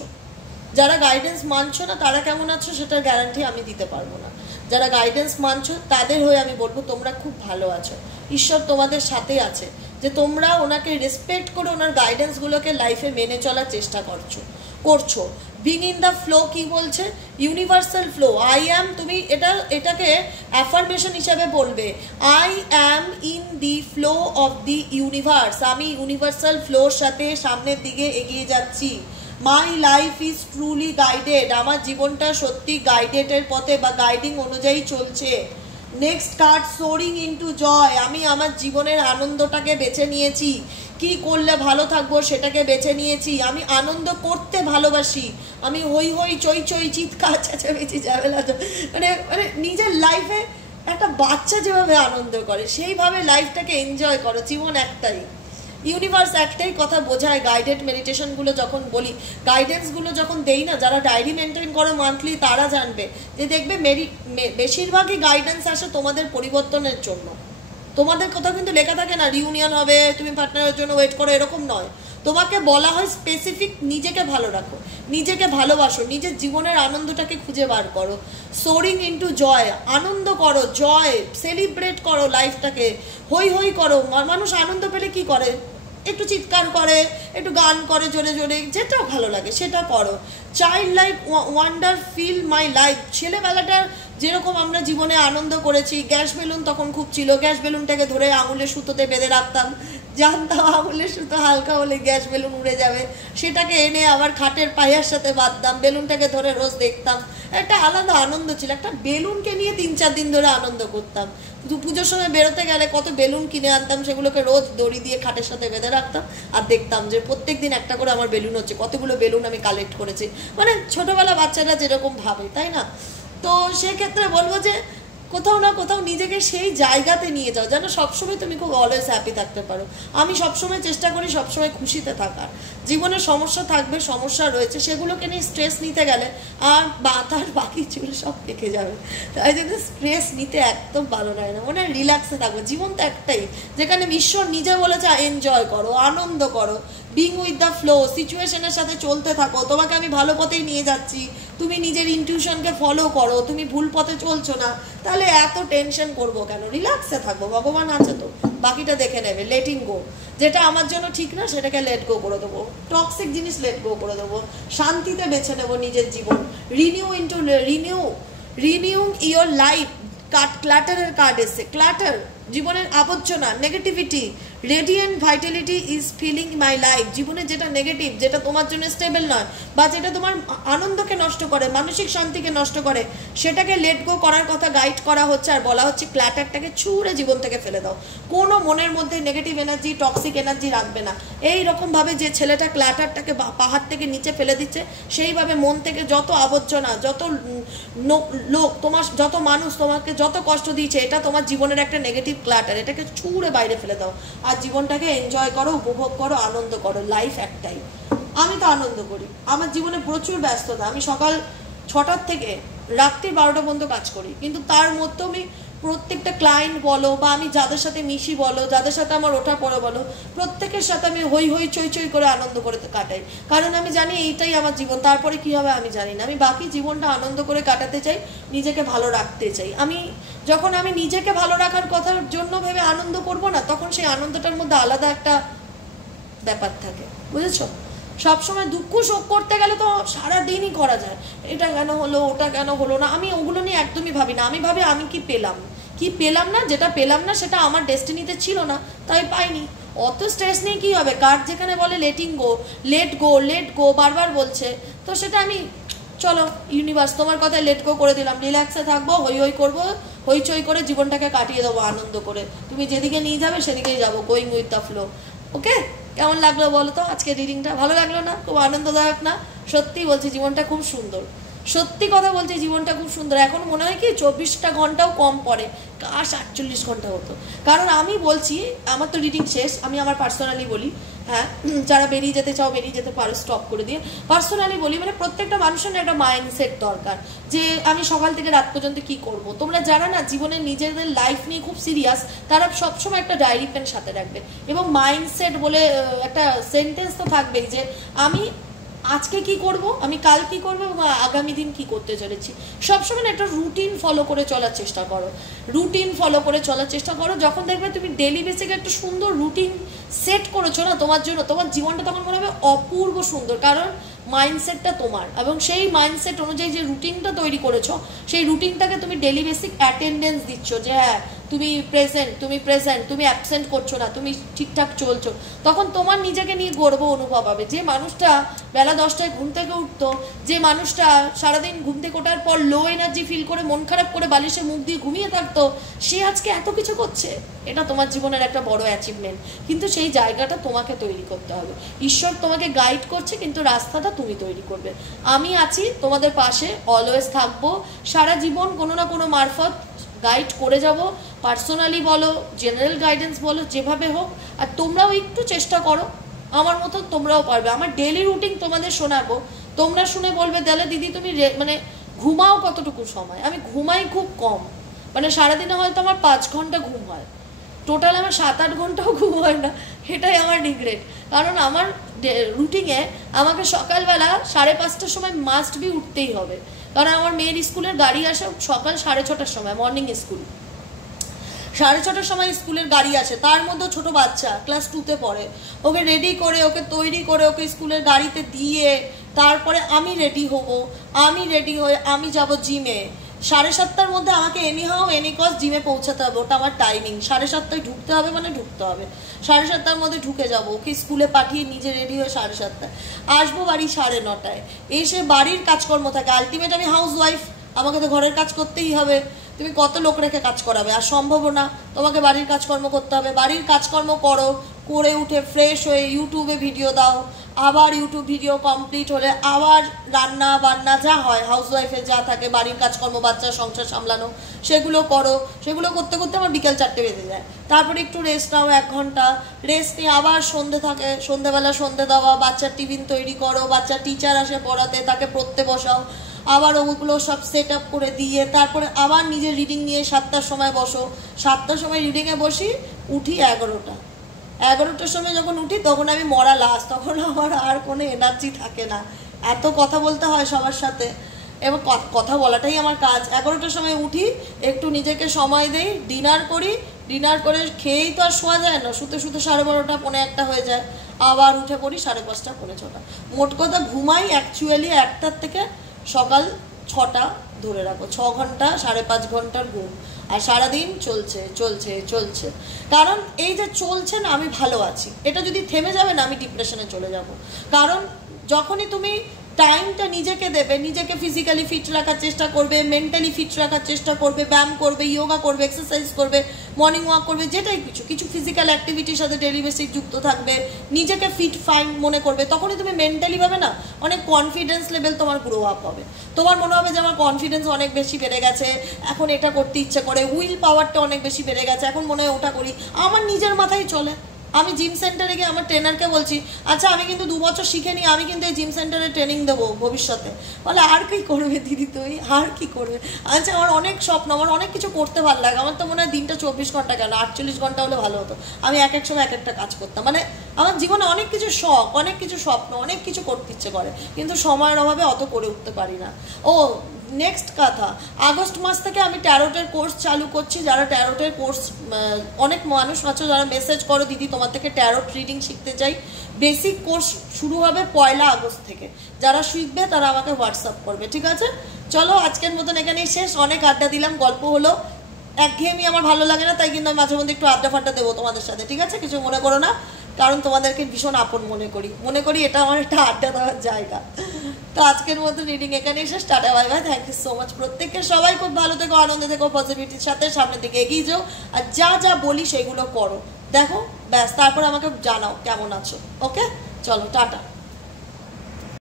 যারা গাইডেন্স মানছো না তারা কেমন আছো সেটার গ্যারান্টি আমি দিতে পারবো না। যারা গাইডেন্স মানছো তাদের হয়ে আমি বলবো তোমরা খুব ভালো আছো, ঈশ্বর তোমাদের সাথে আছে, যে তোমরা ওনাকে রেসপেক্ট করে ওনার গাইডেন্সগুলোকে লাইফে মেনে চলার চেষ্টা করছো। বিং ইন দ্য ফ্লো কি বলছে? Universal flow. আই অ্যাম, তুমি এটাকে অ্যাফার্মেশন হিসাবে বলবে, I am in the flow of the universe. আমি ইউনিভার্সাল ফ্লোর সাথে সামনের দিকে এগিয়ে যাচ্ছি। My life is truly guided. আমার জীবনটা সত্যি গাইডেডের পথে বা গাইডিং অনুযায়ী চলছে। নেক্সট কার্ড, সোরিং ইনটু জয়। আমি আমার জীবনের আনন্দটাকে বেছে নিয়েছি। কি করলে ভালো থাকবো সেটাকে বেছে নিয়েছি। আমি আনন্দ করতে ভালোবাসি। আমি হই হই চই চই চিৎকার চেঁচামেচি ঝামেলা মানে নিজের লাইফে একটা বাচ্চা যেভাবে আনন্দ করে সেইভাবে লাইফটাকে এনজয় করো। জীবন একটাই, ইউনিভার্স একটাই কথা বোঝায়। গাইডেড মেডিটেশনগুলো যখন বলি, গাইডেন্সগুলো যখন দেই না, যারা ডায়েরি মেনটেন করো মান্থলি তারা জানবে যে দেখবে বেশিরভাগই গাইডেন্স আসে তোমাদের পরিবর্তনের জন্য। তোমাদের কোথাও কিন্তু লেখা থাকে না রিউনিয়ন হবে, তুমি পার্টনারের জন্য ওয়েট করো, এরকম নয়। তোমাকে বলা হয় স্পেসিফিক নিজেকে ভালো রাখো, নিজেকে ভালোবাসো, নিজের জীবনের আনন্দটাকে খুঁজে বার করো। সোরিং ইনটু জয়, আনন্দ করো, জয় সেলিব্রেট করো লাইফটাকে, হই হই করো। মানুষ আনন্দ পেলে কি করে? একটু চিৎকার করে, একটু গান করে জোরে জোরে, যেটা ভালো লাগে সেটা করো। Child like wonder fill my life. ছেলেবেলাটার যেরকম আমরা জীবনে আনন্দ করেছি, গ্যাস বেলুন তখন খুব ছিল, গ্যাস বেলুনটাকে ধরে আঙুলের সুতোতে বেঁধে রাখতাম, জানতাম আঙুলের সুতো হালকা হলে গ্যাস বেলুন উড়ে যাবে, সেটাকে এনে আবার খাটের পায়ের সাথে বাঁধতাম, বেলুনটাকে ধরে রোজ দেখতাম। একটা আলাদা আনন্দ ছিল, একটা বেলুনকে নিয়ে 3-4 দিন ধরে আনন্দ করতাম। পুজোর সময় বেরোতে গেলে কত বেলুন কিনে আনতাম, সেগুলোকে রোজ দড়ি দিয়ে খাটের সাথে বেঁধে রাখতাম আর দেখতাম যে প্রত্যেক দিন একটা করে আমার বেলুন হচ্ছে, কতগুলো বেলুন আমি কালেক্ট করেছি। মানে ছোটবেলা বাচ্চারা যেরকম ভাবে, তাই না? তো সেক্ষেত্রে বলবো যে কোথাও না কোথাও নিজেকে সেই জায়গাতে নিয়ে যাও যেন সবসময় তুমি খুব অলওয়েজ হ্যাপি থাকতে পারো। আমি সবসময় চেষ্টা করি সবসময় খুশিতে থাকার। জীবনে সমস্যা থাকবে, সমস্যা রয়েছে, সেগুলোকে নিয়ে স্ট্রেস নিতে গেলে আর মাথার বাকি চুল সব পেকে যাবে। তাই জন্য স্ট্রেস নিতে একদম ভালো লাগে না, মনে হয় রিল্যাক্সে থাকবে। জীবন তো একটাই, যেখানে ঈশ্বর নিজে বলেছে এনজয় করো, আনন্দ করো, বিং উইথ দ্য ফ্লো, সিচুয়েশনের সাথে চলতে থাকো। তোমাকে আমি ভালো পথেই নিয়ে যাচ্ছি, তুমি নিজের ইনটিউশনকে ফলো করো, তুমি ভুল পথে চলছো না, তাহলে এত টেনশন করবো কেন? রিল্যাক্সে থাকবো, ভগবান আছে তো, বাকিটা দেখে নেবে। লেটিং গো, যেটা আমার জন্য ঠিক না সেটাকে লেট গো করে দেবো, টক্সিক জিনিস লেট গো করে দেবো, শান্তিতে বেছে নেবো নিজের জীবন। Renewing your life. ক্লাটারের কার্ড এসছে, ক্লাটার জীবনের আবর্জনা, negativity. Radiant vitality is filling my life. জীবনে যেটা নেগেটিভ, যেটা তোমার জন্য স্টেবল নয়, বা যেটা তোমার আনন্দকে নষ্ট করে, মানসিক শান্তিকে নষ্ট করে, সেটাকে লেট গো করার কথা গাইড করা হচ্ছে। আর বলা হচ্ছে ক্ল্যাটারটাকে ছুঁড়ে জীবন থেকে ফেলে দাও। কোনো মনের মধ্যে নেগেটিভ এনার্জি, টক্সিক এনার্জি রাখবে না। এই রকমভাবে যে ছেলেটা ক্ল্যাটারটাকে পাহাড় থেকে নিচে ফেলে দিচ্ছে, সেইভাবে মন থেকে যত আবর্জনা, যত লোক, তোমার যত মানুষ তোমাকে যত কষ্ট দিয়েছে, এটা তোমার জীবনের একটা নেগেটিভ ক্ল্যাটার, এটাকে ছুঁড়ে বাইরে ফেলে দাও আর জীবনটাকে এনজয় করো, উপভোগ করো, আনন্দ করো। লাইফ একটাই। আমি তো আনন্দ করি, আমার জীবনে প্রচুর ব্যস্ততা। আমি সকাল 6টার থেকে রাত্রি 12টা পর্যন্ত কাজ করি, কিন্তু তার মধ্যে আমি প্রত্যেকটা ক্লায়েন্ট বলো বা আমি যাদের সাথে মিশি বলো, যাদের সাথে আমার ওঠা পড়া বলো, প্রত্যেকের সাথে আমি হই হই চই চই করে আনন্দ করে কাটাই। কারণ আমি জানি এইটাই আমার জীবন, তারপরে কি হবে আমি জানি না। আমি বাকি জীবনটা আনন্দ করে কাটাতে চাই, নিজেকে ভালো রাখতে চাই। যখন আমি নিজেকে ভালো রাখার কথার জন্য ভেবে আনন্দ করব না, তখন সেই আনন্দটার মধ্যে আলাদা একটা ব্যাপার থাকে, বুঝেছো? সবসময় দুঃখ শোক করতে গেলে তো সারাদিনই করা যায়, এটা কেন হলো, ওটা কেন হলো না। আমি ওগুলো নিয়ে একদমই ভাবি না। আমি ভাবি আমি কি পেলাম না, যেটা পেলাম না সেটা আমার ডেস্টিনিতে ছিল না, তাই পাইনি। অত স্ট্রেস নিয়ে কি হবে? কার্ড যেখানে বলে লেটিং গো, লেট গো বারবার বলছে, তো সেটা আমি চলো ইউনিভার্স তোমার কথায় লেট গো করে দিলাম, রিল্যাক্সে থাকবো, হই হই করবো, হইচই করে জীবনটাকে কাটিয়ে দেবো আনন্দ করে। তুমি যেদিকে নিয়ে যাবে সেদিকেই যাবো, গোয়িং উইথ দ্য ফ্লো। ওকে, কেমন লাগলো বলো তো আজকে রিডিংটা? ভালো লাগলো না? খুব আনন্দদায়ক না? সত্যি বলছি জীবনটা খুব সুন্দর, সত্যি কথা বলছি জীবনটা খুব সুন্দর। এখন মনে হয় কি 24টা ঘন্টাও কম পড়ে, কাশ 48 ঘন্টা হতো। কারণ আমি বলছি, আমার তো রিডিং শেষ, আমি আমার পার্সোনালি বলি, হ্যাঁ, যারা বেরিয়ে যেতে চাও বেরিয়ে যেতে পারো, স্টপ করে দিয়ে। পার্সোনালি বলি, মানে প্রত্যেকটা মানুষের না একটা মাইন্ডসেট দরকার, যে আমি সকাল থেকে রাত পর্যন্ত কি করব। তোমরা যারা না জীবনে নিজেদের লাইফ নিয়ে খুব সিরিয়াস, তারা সবসময় একটা ডায়েরি পেন সাথে রাখবে, এবং মাইন্ডসেট বলে একটা সেন্টেন্স তো থাকবেই, যে আমি আজকে কি করব, আমি কাল কি করব, বা আগামী দিন কি করতে চলেছি। সবসময় একটা রুটিন ফলো করে চলার চেষ্টা করো, রুটিন ফলো করে চলার চেষ্টা করো। যখন দেখবে তুমি ডেলি বেসিকে একটা সুন্দর রুটিন সেট করেছো না তোমার জন্য, তোমার জীবনটা তখন মনে হবে অপূর্ব সুন্দর, কারণ মাইন্ডসেটটা তোমার, এবং সেই মাইন্ডসেট অনুযায়ী যে রুটিনটা তৈরি করেছো সেই রুটিনটাকে তুমি ডেলি বেসিক অ্যাটেন্ডেন্স দিচ্ছ, যে হ্যাঁ তুমি প্রেজেন্ট, তুমি অ্যাবসেন্ট করছো না, তুমি ঠিকঠাক চলছো, তখন তোমার নিজেকে নিয়ে গর্ব অনুভব হবে। যে মানুষটা বেলা 10টায় ঘুম থেকে উঠতো, যে মানুষটা সারাদিন ঘুম থেকে ওঠার পর লো এনার্জি ফিল করে মন খারাপ করে বালিশে মুখ দিয়ে ঘুমিয়ে থাকতো, সে আজকে এত কিছু করছে। এটা তোমার জীবনের একটা বড় অ্যাচিভমেন্ট, কিন্তু সেই জায়গাটা তোমাকে তৈরি করতে হবে। ঈশ্বর তোমাকে গাইড করছে, কিন্তু রাস্তাটা তুমি তৈরি করবে। আমি আছি তোমাদের পাশে, অলওয়েজ থাকবো, সারা জীবন কোনো না কোনো মারফত গাইড করে যাব, পার্সোনালি বলো, জেনারেল গাইডেন্স বলো, যেভাবে হোক। আর তোমরাও একটু চেষ্টা করো, আমার মতো তোমরাও পারবে। আমার ডেলি রুটিন তোমাদের শোনাবো, তোমরা শুনে বলবে তাহলে দিদি তুমি মানে ঘুমাও কতটুকু সময়। আমি ঘুমাই খুব কম, মানে সারাদিনে হয়তো আমার 5 ঘন্টা ঘুম হয়, টোটাল আমার 7-8 ঘন্টাও ঘুম হয় না। এটাই আমার রিগ্রেট, কারণ আমার রুটিনে আমাকে সকালবেলা 5:30টার সময় মাস্ট বি উঠতেই হবে, কারণ আমার মেয়ের স্কুলের গাড়ি আসে সকাল 6:30টার সময়, মর্নিং স্কুল 6:30টার সময় স্কুলের গাড়ি আসে। তার মধ্যে ছোট বাচ্চা ক্লাস 2তে পড়ে, ওকে রেডি করে, ওকে তৈরি করে, ওকে স্কুলের গাড়িতে দিয়ে তারপরে আমি রেডি হব, আমি রেডি হয়ে আমি যাব জিমে। 7:30টার মধ্যে আমাকে এনি কস্ট জিমে পৌঁছাতে হবে, ওটা আমার টাইমিং। 7:30টায় ঢুকতে হবে, মানে ঢুকতে হবে, 7:30টার মধ্যে ঢুকে যাবো, ওকে স্কুলে পাঠিয়ে নিজে রেডি হয়ে 7:30টায় আসবো বাড়ি 9:30টায়। এসে বাড়ির কাজকর্ম থাকে, আলটিমেট আমি হাউস ওয়াইফ, আমাকে তো ঘরের কাজ করতেই হবে। তুমি কত লোক রেখে কাজ করাবে, আর সম্ভব না, তোমাকে বাড়ির কাজকর্ম করতে হবে। বাড়ির কাজকর্ম করো, করে উঠে ফ্রেশ হয়ে ইউটিউবে ভিডিও দাও, আবার ইউটিউব ভিডিও কমপ্লিট হলে আবার রান্না বান্না যা হয় হাউসওয়াইফের যা থাকে, বাড়ির কাজকর্ম, বাচ্চা সংসার সামলানো, সেগুলো করো। সেগুলো করতে করতে আমার বিকেল 4টে বেজে যায়। তারপরে একটু রেস্ট নাও, 1 ঘন্টা রেস্ট নিয়ে আবার সন্ধে থাকে, সন্ধেবেলা সন্ধে দেওয়া, বাচ্চার টিফিন তৈরি করো, বাচ্চার টিচার আসে পড়াতে, তাকে পড়তে বসাও, আবার ওগুলো সব সেট আপ করে দিয়ে তারপরে আবার নিজের রিডিং নিয়ে 7টার সময় বসো। 7টার সময় রিডিংয়ে বসি, উঠি 11টার সময় যখন উঠি তখন আমি মরা লাশ, তখন আমার আর কোনো এনার্জি থাকে না, এত কথা বলতে হয় সবার সাথে, এবং কথা বলাটাই আমার কাজ। 11টার সময় উঠি, একটু নিজেকে সময় দেই, ডিনার করি, ডিনার করে খেয়েই তো আর শোয়া যায় না, শুতে শুতে 12:30 পৌনে 1টা হয়ে যায়, আবার উঠে পড়ি 5:30 পৌনে 6টা। মোট কথা ঘুমাই অ্যাকচুয়ালি 1টার থেকে সকাল 6টা, ধরে রাখো 6 ঘন্টা, 5.5 ঘন্টার ঘুম। আর সারাদিন চলছে চলছে চলছে, কারণ এই যে চলছে না, আমি ভালো আছি, এটা যদি থেমে যাবে না আমি ডিপ্রেশনে চলে যাব। কারণ যখনই তুমি টাইমটা নিজেকে দেবে, নিজেকে ফিজিক্যালি ফিট রাখার চেষ্টা করবে, মেন্টালি ফিট রাখার চেষ্টা করবে, ব্যায়াম করবে, যোগা করবে, এক্সারসাইজ করবে, মর্নিং ওয়াক করবে, যেটাই কিছু ফিজিক্যাল অ্যাক্টিভিটির সাথে ডেলি বেসিক যুক্ত থাকবে, নিজেকে ফিট ফাইন মনে করবে, তখনই তুমি মেন্টালি ভাবে না অনেক কনফিডেন্স লেভেল তোমার গ্রো আপ হবে। তোমার মনে হবে যে আমার কনফিডেন্স অনেক বেশি বেড়ে গেছে, এখন এটা করতে ইচ্ছে করে, উইল পাওয়ারটা অনেক বেশি বেড়ে গেছে, এখন মনে হয় ওটা করি। আমার নিজের মাথায় চলে, আমি জিম সেন্টারে গিয়ে আমার ট্রেনারকে বলছি, আচ্ছা আমি কিন্তু 2 বছর শিখে নিই, আমি কিন্তু এই জিম সেন্টারে ট্রেনিং দেবো ভবিষ্যতে। বলে আর কি করবে দিদি তুই, আর কি করবে? আচ্ছা আমার অনেক স্বপ্ন, আমার অনেক কিছু করতে ভালো লাগে, আমার তো মনে হয় দিনটা 24 ঘন্টা কেন 48 ঘন্টা হলে ভালো হতো। আমি এক সময় এক একটা কাজ করতাম, মানে আমার জীবনে অনেক কিছু শখ, অনেক কিছু স্বপ্ন, অনেক কিছু করতে ইচ্ছে করে, কিন্তু সময়ের অভাবে অত করে উঠতে পারি না। ও নেক্সট কথা, আগস্ট মাস থেকে আমি ট্যারোটের কোর্স চালু করছি। যারা ট্যারোটের কোর্স, অনেক মানুষ আছে যারা মেসেজ করো দিদি তোমার থেকে ট্যারোট রিডিং শিখতে চাই, বেসিক কোর্স শুরু হবে 1 আগস্ট থেকে। যারা শিখবে তারা আমাকে হোয়াটসঅ্যাপ করবে, ঠিক আছে? চলো আজকের মতন এখানেই শেষ, অনেক আড্ডা দিলাম, গল্প হলো, একঘেয়েমি আমার ভালো লাগে না, তাই কিন্তু আমি মাঝে মধ্যে একটু আড্ডা ফাড্ডা দেবো তোমাদের সাথে, ঠিক আছে? কিছু মনে করো না, কারণ তোমাদেরকে ভীষণ আপন মনে করি এটা আমার একটা আড্ডা দেওয়ার জায়গা। তো আজকের মতো রিডিং এখানেই শেষ, tata bye bye, thank you so much. প্রত্যেককে সবাই খুব ভালো থেকো, আনন্দে থেকো, পজিটিভিটির সাথে সামনের দিকে এগিয়ে যাও, আর যা যা বলি সেগুলো করো, দেখো ব্যাস, তারপর আমাকে জানাও কেমন আছো। ওকে, চলো টাটা।